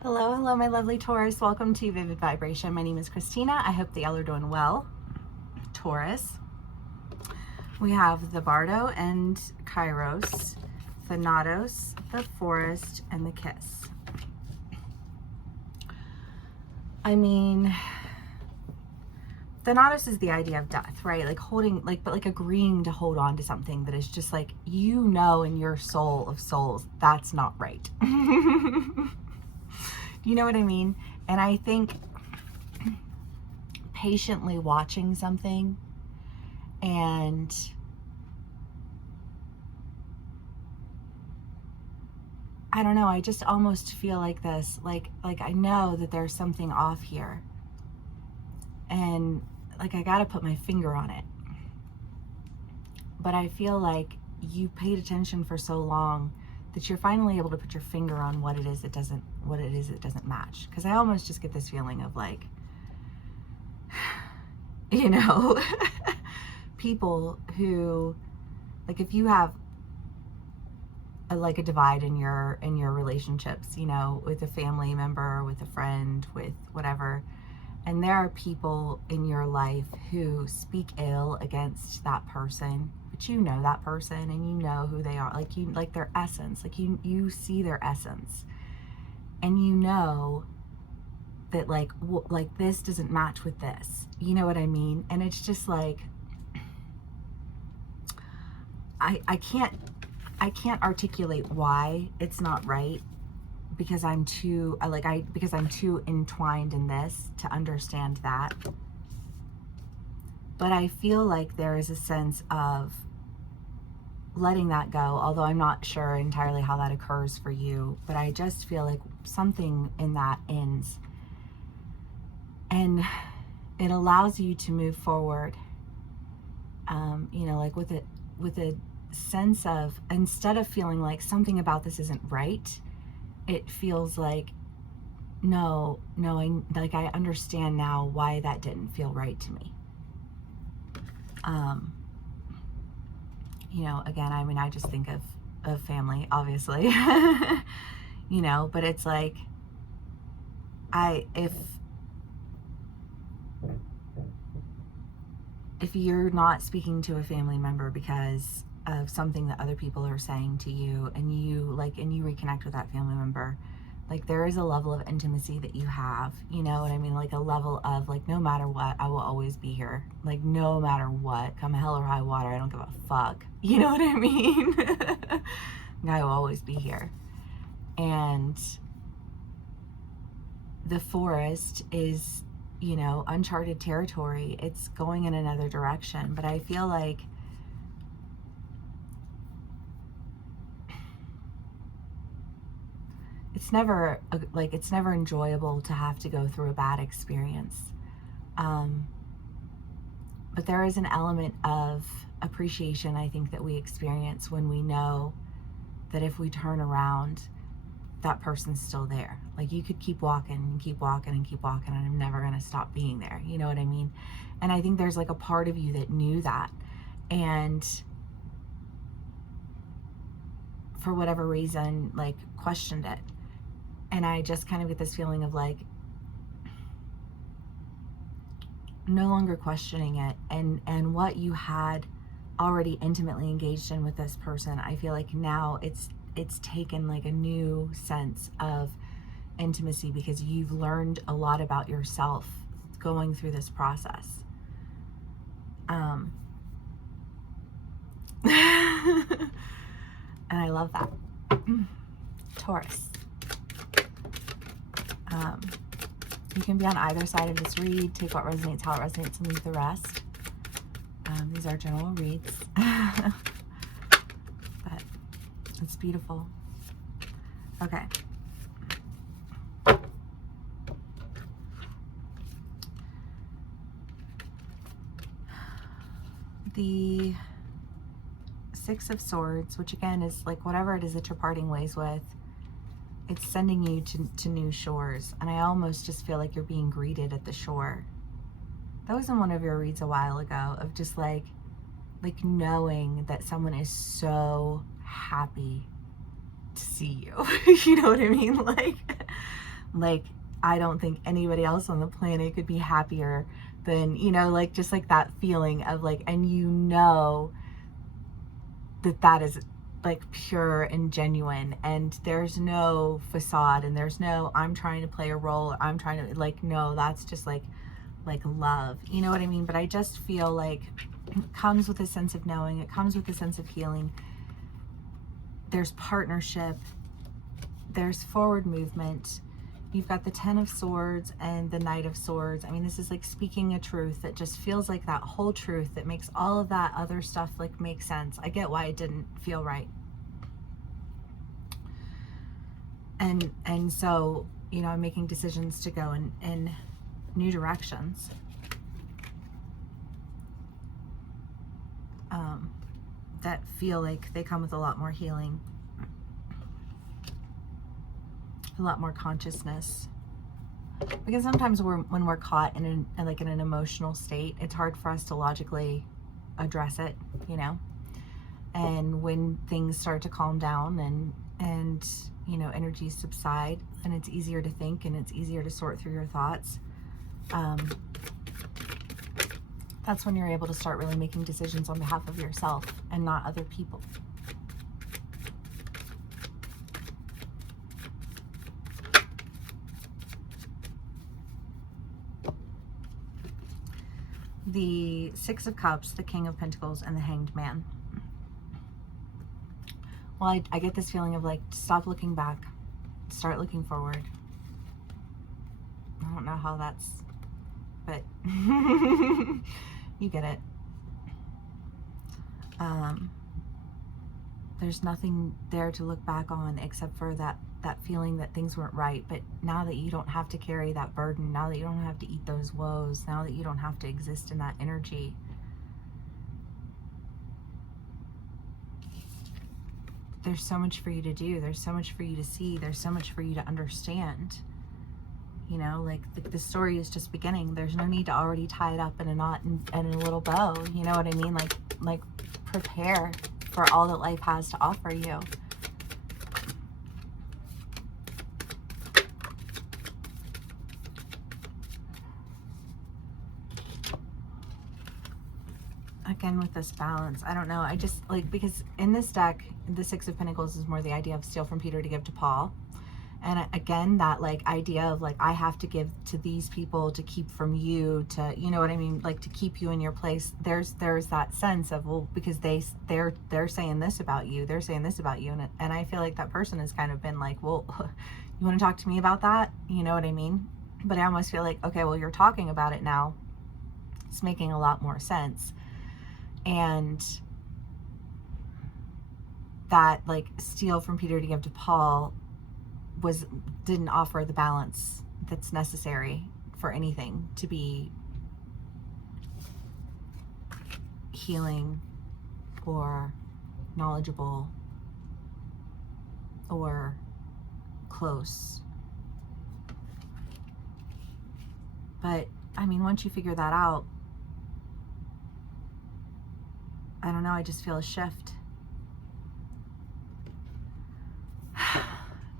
Hello, hello, my lovely Taurus. Welcome to Vivid Vibration. My name is Christina. I hope that y'all are doing well. Taurus. We have the Bardo and Kairos, Thanatos, the Forest, and the Kiss. I mean, Thanatos is the idea of death, right? Like holding, but agreeing to hold on to something that is just like, you know, in your soul of souls, that's not right. You know what I mean? And I think patiently watching something and I don't know, I just almost feel like this, like I know that there's something off here and like I gotta put my finger on it. But I feel like you paid attention for so long that you're finally able to put your finger on what it is that doesn't match. Because I almost just get this feeling of like, you know, people who, like, if you have a divide in your relationships, you know, with a family member, with a friend, with whatever, and there are people in your life who speak ill against that person, but you know that person and you know who they are, like, you like their essence, like you see their essence, and you know that like this doesn't match with this, you know what I mean? And it's just like I can't articulate why it's not right, because I'm too entwined in this to understand that. But I feel like there is a sense of letting that go, although I'm not sure entirely how that occurs for you, but I just feel like something in that ends and it allows you to move forward, you know, like with a sense of, instead of feeling like something about this isn't right, it feels like, no, I understand now why that didn't feel right to me. You know, again, I mean, I just think of family, obviously, you know, but it's like, if you're not speaking to a family member because of something that other people are saying to you, and you reconnect with that family member, like there is a level of intimacy that you have, you know what I mean? Like a level of like, no matter what, I will always be here. Like no matter what, come hell or high water, I don't give a fuck. You know what I mean? I will always be here. And the forest is, you know, uncharted territory. It's going in another direction, but I feel like it's never enjoyable to have to go through a bad experience. But there is an element of appreciation, I think, that we experience when we know that if we turn around, that person's still there. Like you could keep walking and keep walking and keep walking, and I'm never going to stop being there. You know what I mean? And I think there's like a part of you that knew that, and for whatever reason, like questioned it. And I just kind of get this feeling of like no longer questioning it, and what you had already intimately engaged in with this person, I feel like now it's taken like a new sense of intimacy, because you've learned a lot about yourself going through this process. And I love that. Taurus. You can be on either side of this read. Take what resonates, how it resonates, and leave the rest. These are general reads. But it's beautiful. Okay. The Six of Swords, which again is like whatever it is that you're parting ways with, it's sending you to new shores. And I almost just feel like you're being greeted at the shore. That was in one of your reads a while ago, of just like knowing that someone is so happy to see you. You know what I mean? Like, I don't think anybody else on the planet could be happier than, you know, like just like that feeling of like, and you know that that is like pure and genuine, and there's no facade, and there's no I'm trying to play a role, or I'm trying to, like, no, that's just like love, you know what I mean? But I just feel like it comes with a sense of knowing, it comes with a sense of healing. There's partnership, there's forward movement. You've got the 10 of Swords and the Knight of Swords. I mean, this is like speaking a truth that just feels like that whole truth that makes all of that other stuff like make sense. I get why it didn't feel right. And so, you know, I'm making decisions to go in new directions. That feel like they come with a lot more healing, a lot more consciousness. Because sometimes when we're caught in an emotional state, it's hard for us to logically address it, you know. And when things start to calm down and you know, energies subside, and it's easier to think and it's easier to sort through your thoughts, that's when you're able to start really making decisions on behalf of yourself and not other people. The Six of Cups, the King of Pentacles, and the Hanged Man. Well, I get this feeling of like, stop looking back, start looking forward. I don't know how that's, but you get it. There's nothing there to look back on except for that feeling that things weren't right. But now that you don't have to carry that burden, now that you don't have to eat those woes, now that you don't have to exist in that energy, there's so much for you to do. There's so much for you to see. There's so much for you to understand. You know, like the story is just beginning. There's no need to already tie it up in a knot and a little bow. You know what I mean? Like prepare for all that life has to offer you. Again, with this balance, I don't know. I just like, because in this deck, the Six of Pentacles is more the idea of steal from Peter to give to Paul. And again, that like idea of like, I have to give to these people to keep from you, to, you know what I mean? Like to keep you in your place. There's that sense of, well, because they're saying this about you, they're saying this about you. And I feel like that person has kind of been like, well, you want to talk to me about that? You know what I mean? But I almost feel like, okay, well, you're talking about it now. It's making a lot more sense. And that like steal from Peter to give to Paul didn't offer the balance that's necessary for anything to be healing or knowledgeable or close. But I mean, once you figure that out, I don't know, I just feel a shift.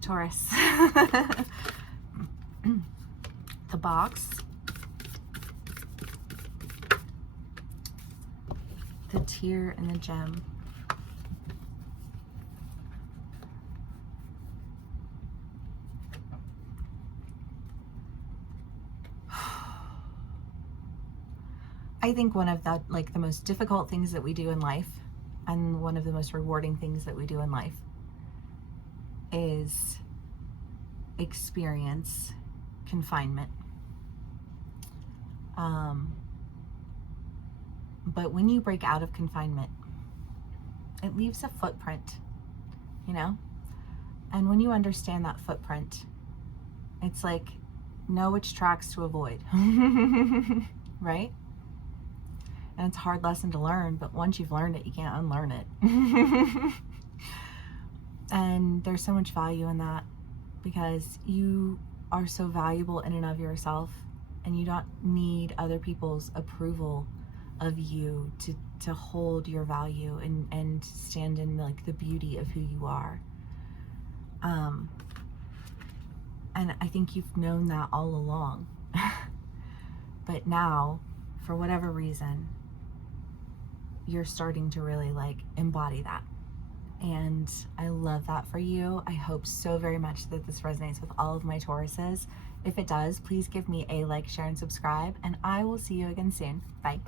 Taurus. The box. The tear and the gem. I think one of the most difficult things that we do in life, and one of the most rewarding things that we do in life, is experience confinement. But when you break out of confinement, it leaves a footprint, you know? And when you understand that footprint, it's like, know which tracks to avoid, right? And it's a hard lesson to learn, but once you've learned it, you can't unlearn it. And there's so much value in that, because you are so valuable in and of yourself, and you don't need other people's approval of you to hold your value and stand in like the beauty of who you are. And I think you've known that all along. But now, for whatever reason, you're starting to really like embody that. And I love that for you. I hope so very much that this resonates with all of my Tauruses. If it does, please give me a like, share, and subscribe, and I will see you again soon. Bye.